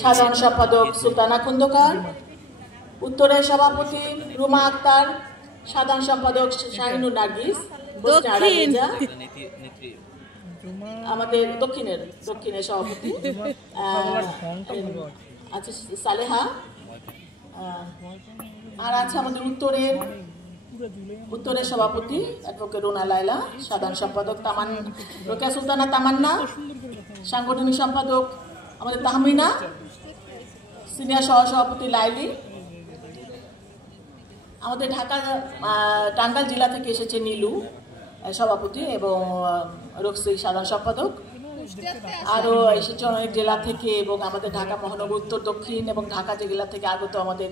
সাধারণ সম্পাদক সুলতানা খন্দকার, উত্তরের সভাপতি রুমা আক্তার, সাধারণ সম্পাদক শাহিনুর নার্গিস, আমাদের দক্ষিণের সভাপতি আছে সালেহা, আর আছে আমাদের উত্তরের সভাপতি অ্যাডভোকেট রুনা লায়লা, সাধারণ সম্পাদক রোকেয়া সুলতানা তামান্না, সাংগঠনিক সম্পাদক আমাদের তাহমিনা, সিনিয়র সহসভাপতি লাইলি, আমাদের টাঙ্গাইল জেলা থেকে এসেছে নীলু সভাপতি এবং রক্সি সাধারণ সম্পাদক, আরও এসেছে অনেক জেলা থেকে এবং আমাদের ঢাকা মহানগর উত্তর দক্ষিণ এবং ঢাকা জেলা থেকে আগত আমাদের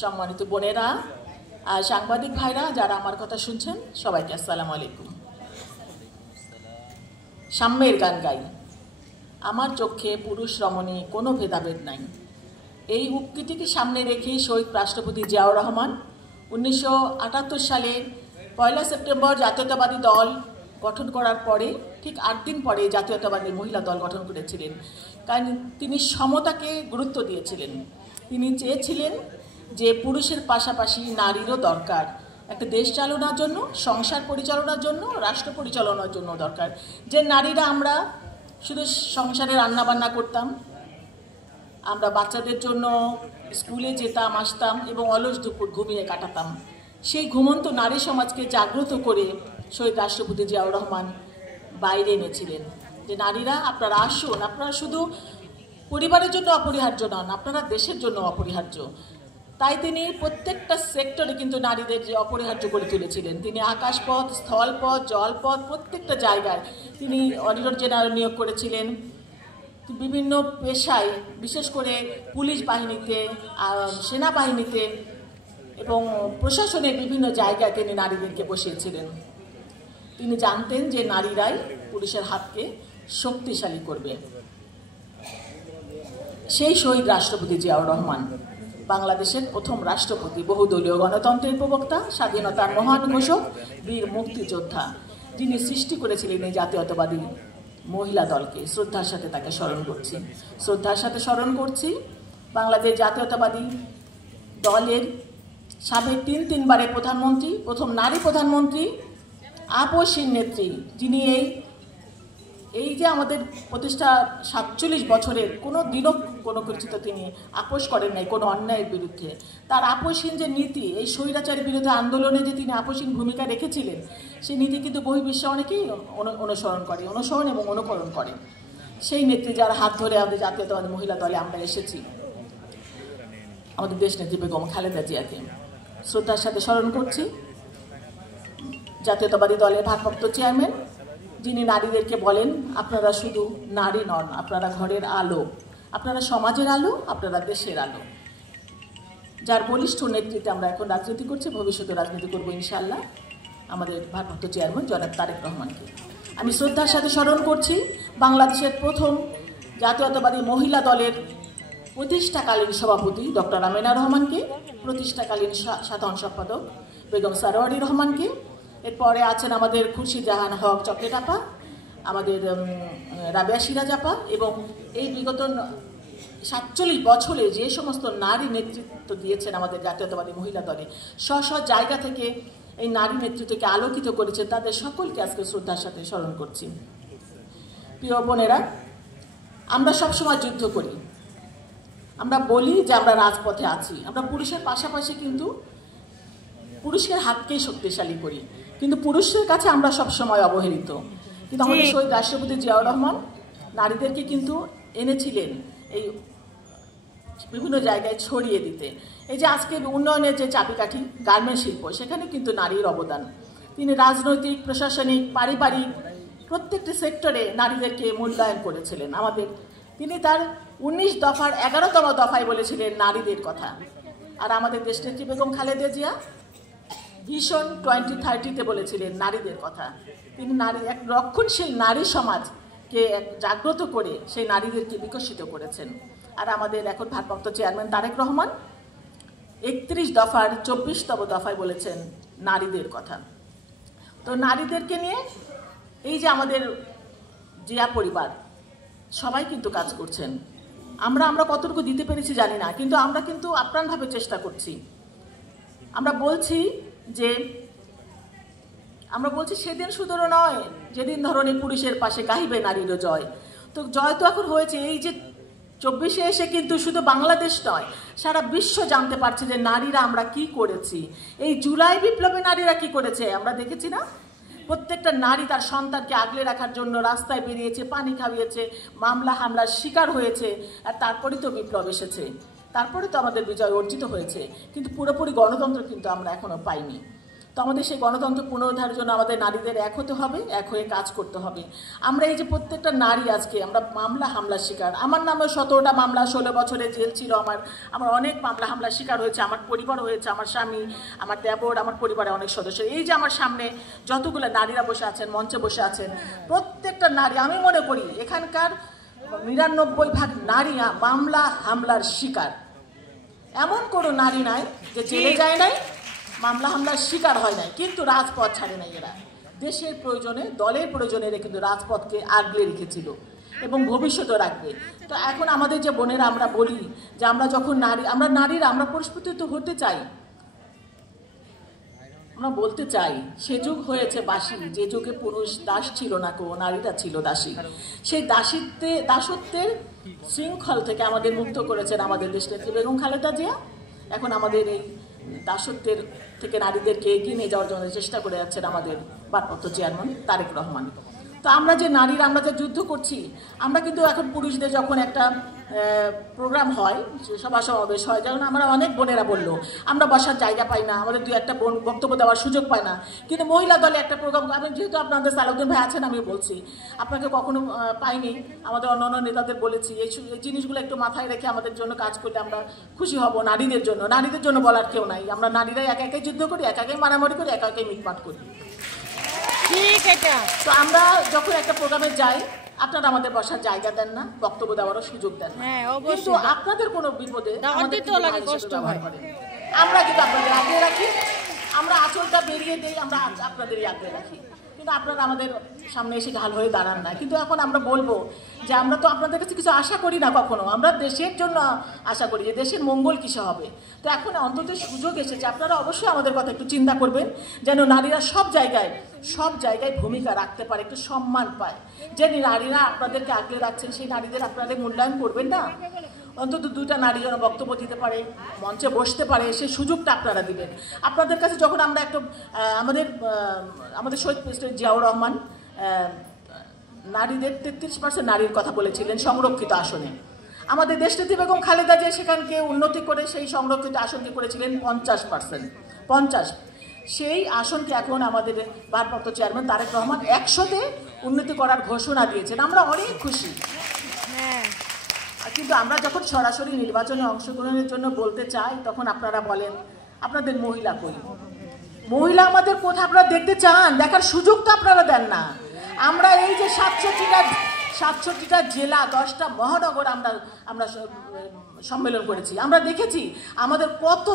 সম্মানিত বোনেরা আর সাংবাদিক ভাইরা যারা আমার কথা শুনছেন, সবাইকে আসসালামু আলাইকুম। সাম্যের গান গাই, আমার চোখে পুরুষ রমণী কোনো ভেদাভেদ নাই। এই উক্তিটিকে সামনে রেখেই শহীদ রাষ্ট্রপতি জিয়াউর রহমান 1978 সালে 1 সেপ্টেম্বর জাতীয়তাবাদী দল গঠন করার পরে ঠিক 8 দিন পরে জাতীয়তাবাদী মহিলা দল গঠন করেছিলেন। কারণ তিনি সমতাকে গুরুত্ব দিয়েছিলেন। তিনি চেয়েছিলেন যে পুরুষের পাশাপাশি নারীরও দরকার, একটা দেশ চালানোর জন্য, সংসার পরিচালনার জন্য, রাষ্ট্র পরিচালনার জন্য দরকার। যে নারীরা আমরা শুধু সংসারে রান্নাবান্না করতাম, আমরা বাচ্চাদের জন্য স্কুলে যেতাম আসতাম এবং অলস দুপুর ঘুমিয়ে কাটাতাম, সেই ঘুমন্ত নারী সমাজকে জাগ্রত করে শহীদ রাষ্ট্রপতি জিয়াউর রহমান বাইরে এনেছিলেন যে নারীরা আপনারা আসুন, আপনারা শুধু পরিবারের জন্য অপরিহার্য নন, আপনারা দেশের জন্য অপরিহার্য। তাই তিনি প্রত্যেকটা সেক্টরে কিন্তু নারীদের যে অপরিহার্য করে তুলেছিলেন। তিনি আকাশপথ, স্থলপথ, জলপথ প্রত্যেকটা জায়গায় তিনি অডিটর জেনারেল নিয়োগ করেছিলেন। বিভিন্ন পেশায়, বিশেষ করে পুলিশ বাহিনীতে, সেনাবাহিনীতে এবং প্রশাসনের বিভিন্ন জায়গায় তিনি নারীদেরকে বসিয়েছিলেন। তিনি জানতেন যে নারীরাই পুরুষের হাতকে শক্তিশালী করবে। সেই শহীদ রাষ্ট্রপতি জিয়াউর রহমান বাংলাদেশের প্রথম রাষ্ট্রপতি, বহুদলীয় গণতন্ত্রের প্রবক্তা, স্বাধীনতার মহান ঘোষক, বীর মুক্তিযোদ্ধা, যিনি সৃষ্টি করেছিলেন এই জাতীয়তাবাদী মহিলা দলকে। শ্রদ্ধার সাথে তাকে স্মরণ করছি। বাংলাদেশ জাতীয়তাবাদী দলের সাবেক তিনবারের প্রধানমন্ত্রী, প্রথম নারী প্রধানমন্ত্রী, আপসহীন নেত্রী, যিনি এই যে আমাদের প্রতিষ্ঠা 47 বছরের কোনো দিনও কোনো কিছুতে তিনি আপোষ করেন নাই কোনো অন্যায়ের বিরুদ্ধে। তার আপোষহীন যে নীতি, এই স্বৈরাচারের বিরুদ্ধে আন্দোলনে যে তিনি আপোষহীন ভূমিকা রেখেছিলেন, সেই নীতি কিন্তু বহির্বিশ্বে অনেকেই অনুসরণ এবং অনুকরণ করে। সেই নেত্রী যার হাত ধরে আমাদের জাতীয়তাবাদী মহিলা দলে আমরা এসেছি, আমাদের দেশ নেত্রী বেগম খালেদা জিয়াকে শ্রদ্ধার সাথে স্মরণ করছি। জাতীয়তাবাদী দলের ভারপ্রাপ্ত চেয়ারম্যান, যিনি নারীদেরকে বলেন আপনারা শুধু নারী নন, আপনারা ঘরের আলো, আপনারা সমাজের আলো, আপনারা দেশের আলো। যার বলিষ্ঠ নেতৃত্বে আমরা এখন রাজনীতি করছি, ভবিষ্যতে রাজনীতি করবো ইনশাআল্লাহ, আমাদের ভারপ্রাপ্ত চেয়ারম্যান জনাব তারেক রহমানকে আমি শ্রদ্ধার সাথে স্মরণ করছি। বাংলাদেশের প্রথম জাতীয়তাবাদী মহিলা দলের প্রতিষ্ঠাকালীন সভাপতি ডক্টর আমেনা রহমানকে, প্রতিষ্ঠাকালীন সাধারণ সম্পাদক বেগম সারোয়ারি রহমানকে, এরপরে আছেন আমাদের খুরশিদ জাহান হক চকলেট আপা, আমাদের রাবেয়া সিরাজ আপা, এবং এই বিগত 47 বছরে যে সমস্ত নারী নেতৃত্ব দিয়েছেন আমাদের জাতীয়তাবাদী মহিলা দলে, স্ব জায়গা থেকে এই নারী নেতৃত্বকে আলোকিত করেছেন, তাদের সকলকে আজকে শ্রদ্ধার সাথে স্মরণ করছি। প্রিয় বোনেরা, আমরা সবসময় যুদ্ধ করি, আমরা বলি যে আমরা রাজপথে আছি, আমরা পুরুষের পাশাপাশি কিন্তু পুরুষের হাতকেই শক্তিশালী করি, কিন্তু পুরুষের কাছে আমরা সবসময় অবহেলিত। কিন্তু আমাদের শহীদ রাষ্ট্রপতি জিয়াউর রহমান নারীদেরকে কিন্তু এনেছিলেন এই বিভিন্ন জায়গায় ছড়িয়ে দিতে। এই যে আজকে উন্নয়নের যে চাবিকাঠি গার্মেন্ট শিল্প, সেখানে কিন্তু নারীর অবদান। তিনি রাজনৈতিক, প্রশাসনিক, পারিবারিক প্রত্যেকটি সেক্টরে নারীদেরকে মূল্যায়ন করেছিলেন। তিনি তার 19 দফার 11তম দফায় বলেছিলেন নারীদের কথা। আর আমাদের দেশনেত্রী বেগম খালেদা জিয়া ভিশন 2030-তে বলেছিলেন নারীদের কথা। তিনি এক রক্ষণশীল নারী সমাজকে জাগ্রত করে সেই নারীদেরকে বিকশিত করেছেন। আর আমাদের এখন ভারপ্রাপ্ত চেয়ারম্যান তারেক রহমান 31 দফার 24তম দফায় বলেছেন নারীদের কথা। তো নারীদেরকে নিয়ে এই যে আমাদের জিয়া পরিবার, সবাই কিন্তু কাজ করছেন। আমরা কতটুকু দিতে পেরেছি জানি না, কিন্তু আমরা কিন্তু আপ্রাণভাবে চেষ্টা করছি। আমরা বলছি সেদিন শুধুও নয়, যেদিন ধরনের পুরুষের পাশে গাহিবে নারীরও জয়। তো জয় তো এখন হয়েছে, এই যে 24-এ এসে কিন্তু শুধু বাংলাদেশ নয়, সারা বিশ্ব জানতে পারছে যে নারীরা আমরা কি করেছি। এই জুলাই বিপ্লবে নারীরা কি করেছে আমরা দেখেছি না? প্রত্যেকটা নারী তার সন্তানকে আগলে রাখার জন্য রাস্তায় বেরিয়েছে, পানি খাইয়েছে, মামলা হামলার শিকার হয়েছে, আর তারপরেই তো বিপ্লব এসেছে, তারপরে তো আমাদের বিজয় অর্জিত হয়েছে। কিন্তু পুরোপুরি গণতন্ত্র কিন্তু আমরা এখনো পাইনি। তো আমাদের সেই গণতন্ত্র পুনরুদ্ধারের জন্য আমাদের নারীদের এক হতে হবে, এক হয়ে কাজ করতে হবে। আমরা এই যে প্রত্যেকটা নারী আজকে আমরা মামলা হামলার শিকার, আমার নামে 17টা মামলা, 16 বছরের জেল ছিল আমার অনেক মামলা হামলার শিকার হয়েছে, আমার পরিবার হয়েছে, আমার স্বামী, আমার দেবর, আমার পরিবারের অনেক সদস্য। এই যে আমার সামনে যতগুলো নারীরা বসে আছেন, মঞ্চে বসে আছেন, প্রত্যেকটা নারী, আমি মনে করি এখানকার 99% নারী মামলা হামলার শিকার। এমন কোনো নারী নাই যে জেলে যায় নাই, মামলা হামলার শিকার হয় নাই, কিন্তু রাজপথ ছাড়ে নাই। এরা দেশের প্রয়োজনে, দলের প্রয়োজনে এরা কিন্তু রাজপথকে আগলে রেখেছিল এবং ভবিষ্যতেও রাখবে। তো এখন আমাদের যে বোনেরা আমরা বলি যে আমরা যখন নারীরা আমরা পরিস্ফুটিত হতে চাই, আমরা বলতে চাই সে যুগ হয়েছে বাসি, যে যুগে পুরুষ দাস ছিল না কো, নারীরা ছিল দাসী। সেই দাসত্বের শৃঙ্খল থেকে আমাদের মুক্ত করেছেন আমাদের দেশনেত্রী বেগম খালেদা জিয়া। এখন আমাদের এই দাসত্বের থেকে নারীদেরকে এগিয়ে নিয়ে যাওয়ার জন্য চেষ্টা করে যাচ্ছেন আমাদের ভারপ্রাপ্ত চেয়ারম্যান তারেক রহমান। তো আমরা যে নারীরা আমরা যে যুদ্ধ করছি, আমরা কিন্তু এখন পুরুষদের যখন একটা প্রোগ্রাম হয়, সভা সমাবেশ হয়, যেমন আমরা অনেক বোনেরা বললো আমরা বসার জায়গা পাই না, আমাদের 2-1টা বোন বক্তব্য দেওয়ার সুযোগ পায় না। কিন্তু মহিলা দলে একটা প্রোগ্রাম, আমি যেহেতু আপনাদের সালাউদ্দিন ভাই আছেন আমি বলছি, আপনাকে কখনো পাইনি, আমাদের অন্যান্য নেতাদের বলেছি এই জিনিসগুলো একটু মাথায় রেখে আমাদের জন্য কাজ করলে আমরা খুশি হব। নারীদের জন্য বলার কেউ নাই, আমরা নারীরাই একা একাই যুদ্ধ করি, একা একাই মারামারি করি, একা একাই মিটমাট করি। ঠিক এটা। তো আমরা যখন একটা প্রোগ্রামে যাই, আপনারা আমাদের বসার জায়গা দেন না, বক্তব্য দেওয়ারও সুযোগ দেন না, কিন্তু আপনাদের কোনো বিপদে আমরা কিন্তু আপনাদের আগলে রাখি, আমরা আঁচলটা বেরিয়ে দিই, আমরা আপনাদেরই আগলে রাখি, কিন্তু আপনারা আমাদের সামনে এসে ঢাল হয়ে দাঁড়ান না। কিন্তু এখন আমরা বলবো যে আমরা তো আপনাদের কাছে কিছু আশা করি না কখনো, আমরা দেশের জন্য আশা করি যে দেশের মঙ্গল কিসে হবে। তো এখন অন্তত সুযোগ এসেছে, আপনারা অবশ্যই আমাদের কথা একটু চিন্তা করবেন, যেন নারীরা সব জায়গায় ভূমিকা রাখতে পারে, একটু সম্মান পায়। যে নারীরা আপনাদেরকে আগলে রাখছেন সেই নারীদের আপনাদের মূল্যায়ন করবেন না? অন্তত 2টা নারী যেন বক্তব্য দিতে পারে, মঞ্চে বসতে পারে, সেই সুযোগটা আপনারা দিবেন। আপনাদের কাছে যখন আমরা একটা আমাদের শহীদ প্রেসিডেন্ট জিয়াউর রহমান নারীদের 33% নারীর কথা বলেছিলেন সংরক্ষিত আসনে, আমাদের দেশনেত্রী বেগম খালেদা জিয়া সেখানকে উন্নতি করে সেই সংরক্ষিত আসনকে করেছিলেন 50%। সেই আসনকে এখন আমাদের ভারপ্রাপ্ত চেয়ারম্যান তারেক রহমান 100-তে উন্নতি করার ঘোষণা দিয়েছেন, আমরা অনেক খুশি। কিন্তু আমরা যখন সরাসরি নির্বাচনে অংশগ্রহণের জন্য বলতে চাই, তখন আপনারা বলেন আপনাদের মহিলা কই, মহিলা আমাদের কোথায় আপনারা দেখতে চান, দেখার সুযোগ তো আপনারা দেন না। আমরা এই যে 67টা জেলা, 10টা মহানগর আমরা সম্মেলন করেছি, আমরা দেখেছি আমাদের কত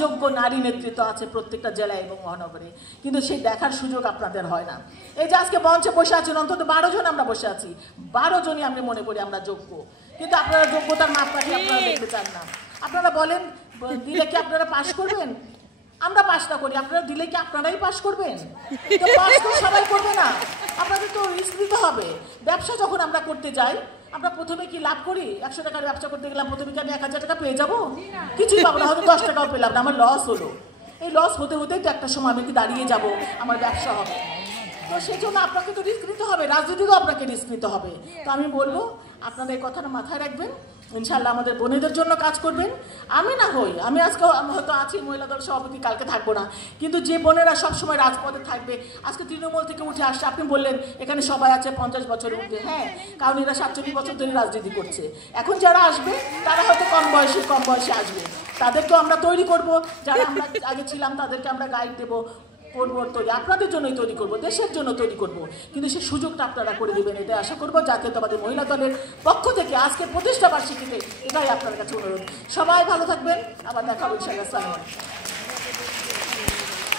যোগ্য নারী নেতৃত্ব আছে প্রত্যেকটা জেলায় এবং মহানগরে, কিন্তু সেই দেখার সুযোগ আপনাদের হয় না। এই যে আজকে মঞ্চে বসে আছেন, অন্তত 12 জন আমরা বসে আছি, 12 জনই আমি মনে করি আমরা যোগ্য, কিন্তু আপনারা যোগ্যতার মাপকাঠি আপনারা দেখতে চান না। আপনারা বলেন দিলে কি আপনারা পাশ করবেন? আমরা পাশ না করি, আপনারা দিলে কি আপনারাই পাশ করবেন? পাশ তো সবাই করবে না, আপনাদের তো রিস্ক দিতে হবে। ব্যবসা যখন আমরা করতে যাই, আমরা প্রথমে কি লাভ করি? 100 টাকার ব্যবসা করতে গেলাম, প্রথমে কি আমি 1000 টাকা পেয়ে যাবো? কিছুই পাবো না, হয়তো 10 টাকাও পেলাম না, আমার লস হলো। এই লস হতেই তো একটা সময় আমি কি দাঁড়িয়ে যাব, আমার ব্যবসা হবে। তো সেই জন্য আপনাকে তো রিস্ক নিতে হবে, রাজনীতিতেও আপনাকে রিস্ক নিতে হবে। তো আমি বলবো আপনারা এই কথাটা মাথায় রাখবেন, ইনশাল্লাহ আমাদের বোনেদের জন্য কাজ করবেন। আমি আজকে হয়তো আছি মহিলা দল সভাপতি, কালকে থাকবো না, কিন্তু যে বোনেরা সবসময় রাজপথে থাকবে, আজকে তৃণমূল থেকে উঠে আসছে, আপনি বললেন এখানে সবাই আছে 50 বছরের মধ্যে, হ্যাঁ, কারণ এরা 47 বছর ধরে রাজনীতি করছে। এখন যারা আসবে তারা হয়তো কম বয়সে আসবে, তাদেরকেও আমরা তৈরি করব, যারা আমরা আগে ছিলাম তাদেরকে আমরা গাইড দেবো, আপনাদের জন্যই তৈরি করবো, দেশের জন্য তৈরি করবো, কিন্তু সেই সুযোগটা আপনারা করে দেবেন, এটা আশা করবো। যাতে তোমাদের মহিলা দলের পক্ষ থেকে আজকে প্রতিষ্ঠা বার্ষিকীতে এটাই আপনার কাছে অনুরোধ। সবাই ভালো থাকবেন, আবার দেখা হবে ইনশাআল্লাহ। আসসালামু আলাইকুম।